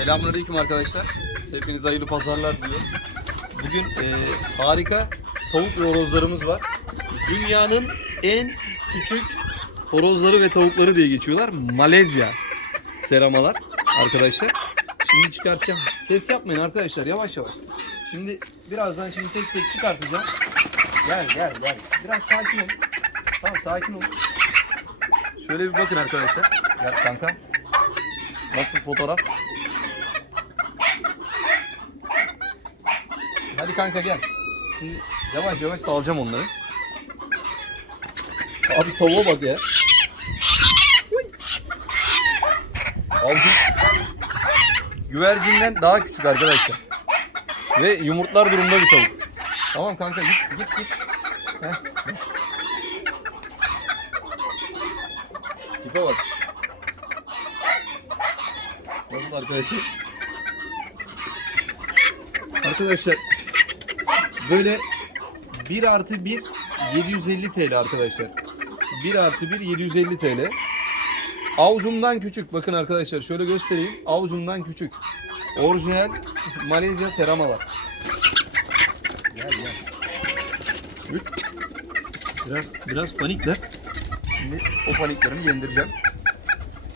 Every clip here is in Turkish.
Selamünaleyküm arkadaşlar. Hepinize hayırlı pazarlar diliyorum. Bugün e, harika tavuk ve horozlarımız var. Dünyanın en küçük horozları ve tavukları diye geçiyorlar. Malezya seramalar arkadaşlar. Şimdi çıkartacağım. Ses yapmayın arkadaşlar yavaş yavaş. Şimdi birazdan şimdi tek tek çıkartacağım. Gel gel gel. Biraz sakin ol. Tamam sakin ol. Şöyle bir bakın arkadaşlar. Gel kanka. Nasıl fotoğraf? Hadi kanka gel. Şimdi yavaş yavaş salacağım onları. Abi tavuğa bak ya. Avcı güvercinden daha küçük arkadaşlar. Ve yumurtlar durumda bir tavuk. Tamam kanka git git git. Heh. Tipe bak. Nasıl arkadaşlar? Arkadaşlar böyle 1 artı 1 750 TL arkadaşlar. 1 artı 1 750 TL. Avucumdan küçük. Bakın arkadaşlar şöyle göstereyim. Avucumdan küçük. Orijinal Malezya seramalar. Gel gel. Biraz biraz panikler. Şimdi o paniklerimi yendireceğim.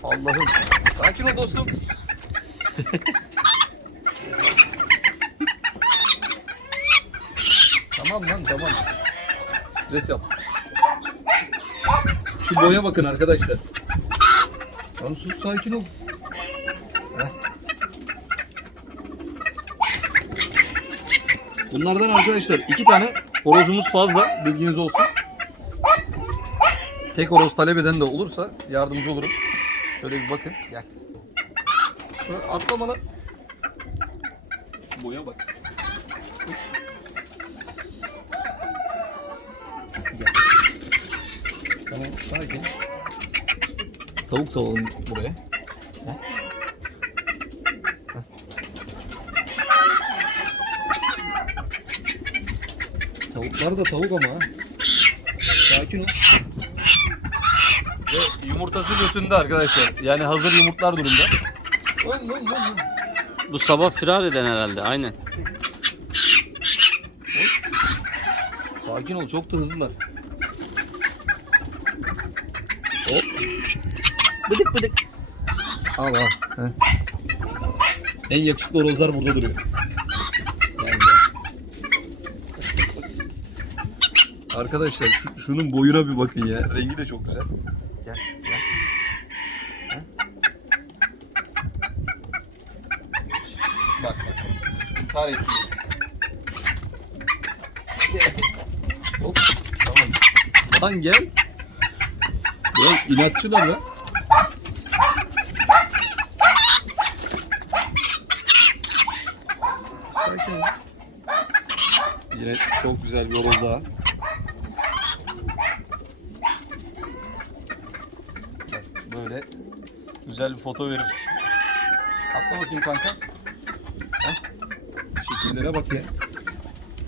Allah'ım. Sakin ol dostum. tamam lan tamam. Stres yap. Şu boya bakın arkadaşlar. Lan sus sakin ol. Bunlardan arkadaşlar iki tane horozumuz fazla bilginiz olsun. Tek horoz talep eden de olursa yardımcı olurum. Şöyle bir bakın. Gel. Şöyle atlama lan. Boya bak. Tamam sakin. Tavuk salalım buraya. Heh. Heh. Tavuklar da tavuk ama ha. Sakin ol. Ve yumurtası götünde arkadaşlar. Yani hazır yumurtlar durumda. Bu sabah firar eden herhalde aynen. Sakin ol çok da hızlılar. Hop. Bıdık bıdık. Al al. Heh. En yakışıklı horozlar burada duruyor. Arkadaşlar şu- şunun boyuna bir bakın ya. Rengi de çok güzel. Gel gel. Bak bak. Hop. Tamam. Lan gel. Ya inatçılar lan. Sakin. Yine çok güzel daha. Bak, Böyle güzel bir foto verir. Atla bakayım kanka. Heh. Şekillere bak ya.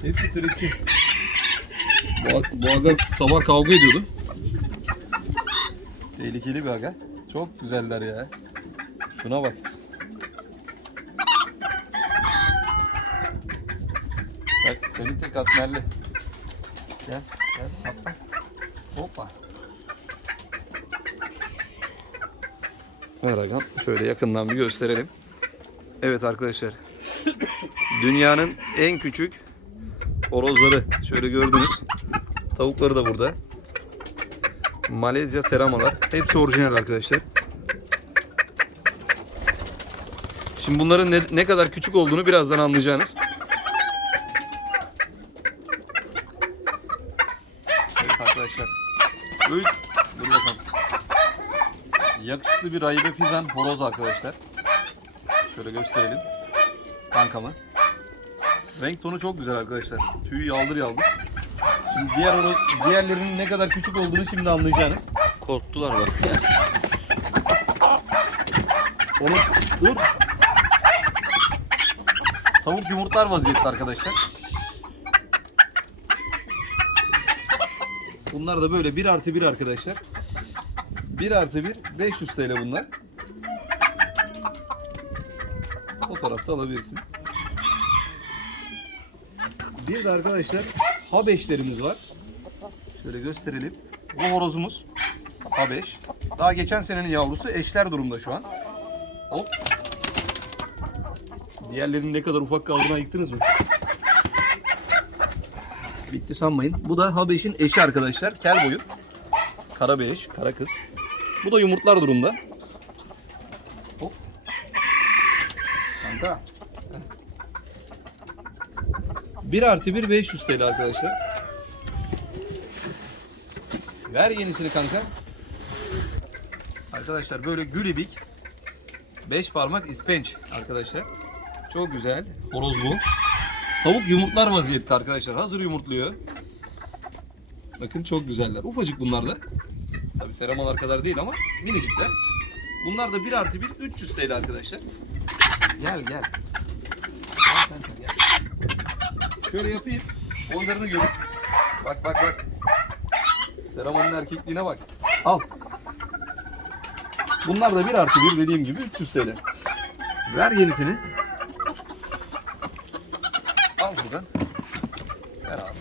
Hepsi trikçi. Bu, bu aga sabah kavga ediyordu. Tehlikeli bir aga. Çok güzeller ya. Şuna bak. Bak kalite katmerli. Gel gel atla. Hoppa. Ver agam. Şöyle yakından bir gösterelim. Evet arkadaşlar. Dünyanın en küçük horozları. Şöyle gördünüz. Tavukları da burada. Malezya seramalar. Hepsi orijinal arkadaşlar. Şimdi bunların ne, ne kadar küçük olduğunu birazdan anlayacağınız. Evet arkadaşlar. Üç. Dur bakalım. Yakışıklı bir rahibe fizan horoz arkadaşlar. Şöyle gösterelim. Kankamı. Renk tonu çok güzel arkadaşlar. Tüyü yaldır yaldır. Şimdi diğer horoz, diğerlerinin ne kadar küçük olduğunu şimdi anlayacaksınız. Korktular bak ya. Onu dur. Tavuk yumurtlar vaziyette arkadaşlar. Bunlar da böyle 1 artı 1 arkadaşlar. 1 artı 1 500 TL bunlar. O tarafta alabilirsin. Bir de arkadaşlar Habeşlerimiz var. Şöyle gösterelim. Bu horozumuz Habeş. Daha geçen senenin yavrusu eşler durumda şu an. Hop. Diğerlerinin ne kadar ufak kaldığını ayıktınız mı? Bitti sanmayın. Bu da Habeş'in eşi arkadaşlar. Kel boyun. Kara beş, kara kız. Bu da yumurtlar durumda. Hop. Kanka. 1 artı 1 500 TL arkadaşlar. Ver yenisini kanka. Arkadaşlar böyle gülibik 5 parmak ispenç arkadaşlar. Çok güzel. Horoz bu. Tavuk yumurtlar vaziyette arkadaşlar. Hazır yumurtluyor. Bakın çok güzeller. Ufacık bunlar da. Tabi seramalar kadar değil ama minicikler. Bunlar da 1 artı 1 300 TL arkadaşlar. Gel gel. Gel kanka gel. Şöyle yapayım. Boylarını görün. Bak bak bak. Seramanın erkekliğine bak. Al. Bunlar da 1 artı 1 dediğim gibi 300 TL. Ver yenisini. Al buradan. Ver abi.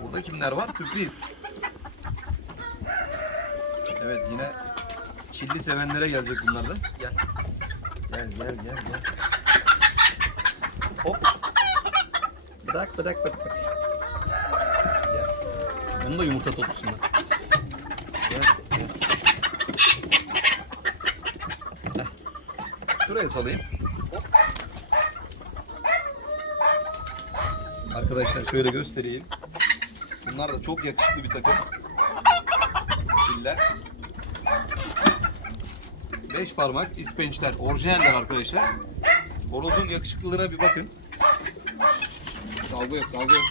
Burada kimler var? Sürpriz. Evet yine çilli sevenlere gelecek bunlar da. Gel. Gel gel gel gel. Hop. Bırak bırak bırak. bırak. Gel. Bunu da yumurta. Heh. Şuraya salayım. Hop. Arkadaşlar şöyle göstereyim. Bunlar da çok yakışıklı bir takım. Çiller. Beş parmak ispençler. Orijinaller arkadaşlar. Horozun yakışıklılığına bir bakın. Kavga yok, kavga yok.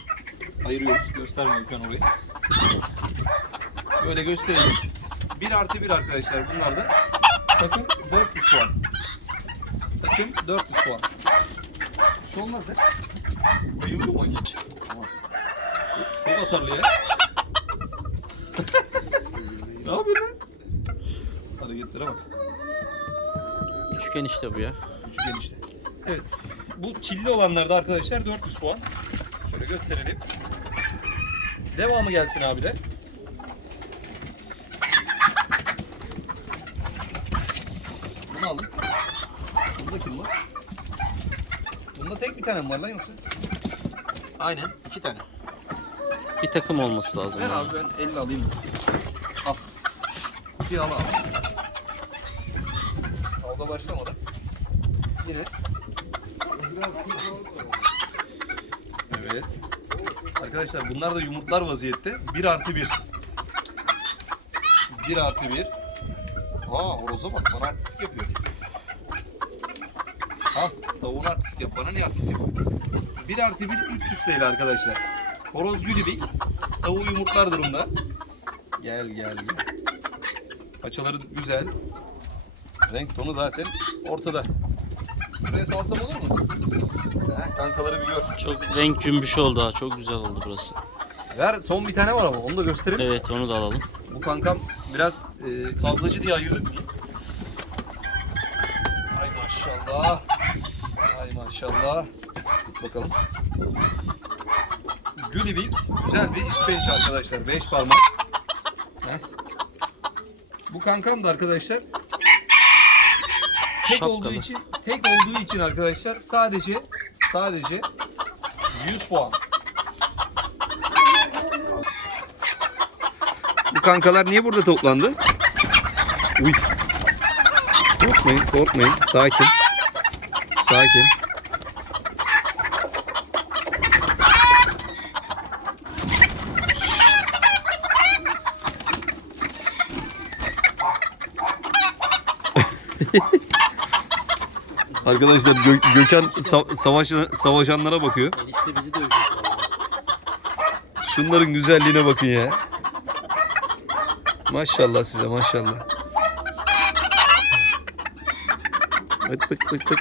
Ayırıyoruz. Gösterme lütfen orayı. Böyle gösterelim. 1 artı 1 arkadaşlar bunlar da. Takım 400 puan. Takım 400 puan. Bir şey olmaz ya. Bayıldı mı hiç? Çok atarlı ya. ne yapıyorsun lan? Hareketlere bak. Üçgen işte bu ya. Üçgen işte. Evet. Bu çilli olanlarda arkadaşlar 400 puan. Gösterelim. Devamı gelsin abi de. Bunu alın. Bunda kim var? Bunda tek bir tane mi var lan yoksa? Aynen iki tane. Bir takım olması lazım. Ver yani. abi ben elle alayım. Al. Bir al abi. Kavga başlamadan. Yine. Evet. Arkadaşlar bunlar da yumurtlar vaziyette. 1 artı 1. 1 artı 1. Aa horoza bak bana artistik yapıyor. Al tavuğun artistik yap. Bana niye artistik yapıyor? 1 artı 1 300 TL arkadaşlar. Horoz gülübik. Tavuğu yumurtlar durumda. Gel gel gel. Paçaları güzel. Renk tonu zaten ortada. Şuraya salsam olur mu? Heh, kankaları bir gör. Çok renk cümbüş oldu ha. Çok güzel oldu burası. Ver son bir tane var ama onu da gösterelim. Evet onu da alalım. Bu kankam biraz e, kavgacı diye ayırdık. Ay maşallah. Ay maşallah. Tut bakalım. Gülibik güzel bir ispenç arkadaşlar. 5 parmak. Heh. Bu kankam da arkadaşlar tek Şapkalı. olduğu için tek olduğu için arkadaşlar sadece sadece 100 puan. Bu kankalar niye burada toplandı? Uy. Korkmayın, korkmayın. Sakin. Sakin. Arkadaşlar Gö- Gökhan sa- savaş savaşanlara bakıyor. Enişte bizi dövecek Şunların güzelliğine bakın ya. Maşallah size maşallah. Bak bak bak bak.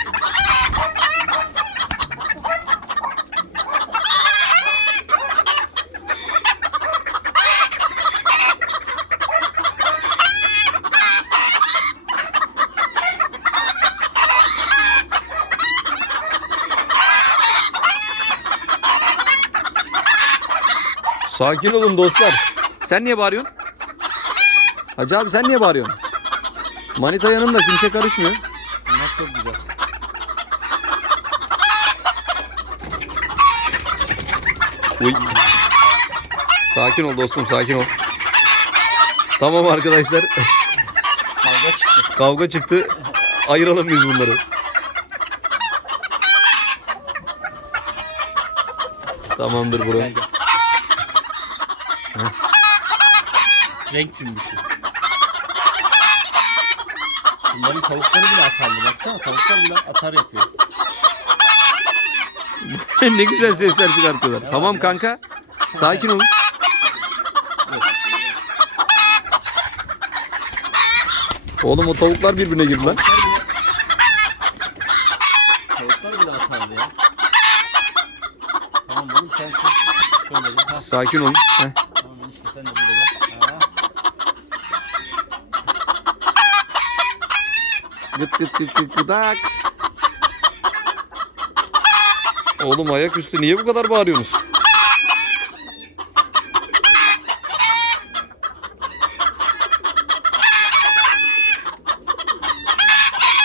Sakin olun dostlar. Sen niye bağırıyorsun? Hacı abi sen niye bağırıyorsun? Manita yanında kimse karışmıyor. Bunlar çok güzel. Uy. Sakin ol dostum sakin ol. Tamam arkadaşlar. Kavga çıktı. Kavga çıktı. Ayıralım biz bunları. Tamamdır bro. Gel gel. Renk cümbüşü. Bunların tavukları bile atarlı. Baksana tavuklar bile atar yapıyor. ne güzel sesler çıkartıyorlar. Tamam kanka. Sakin olun. Oğlum o tavuklar birbirine girdi lan. Tavuklar bile atarlı ya. Tamam oğlum sen sen şöyle gel. Sakin olun. Heh. tamam enişte sen de böyle gel. Ha. Gıt gıt gıt gıt gıdak. Oğlum ayaküstü niye bu kadar bağırıyorsunuz?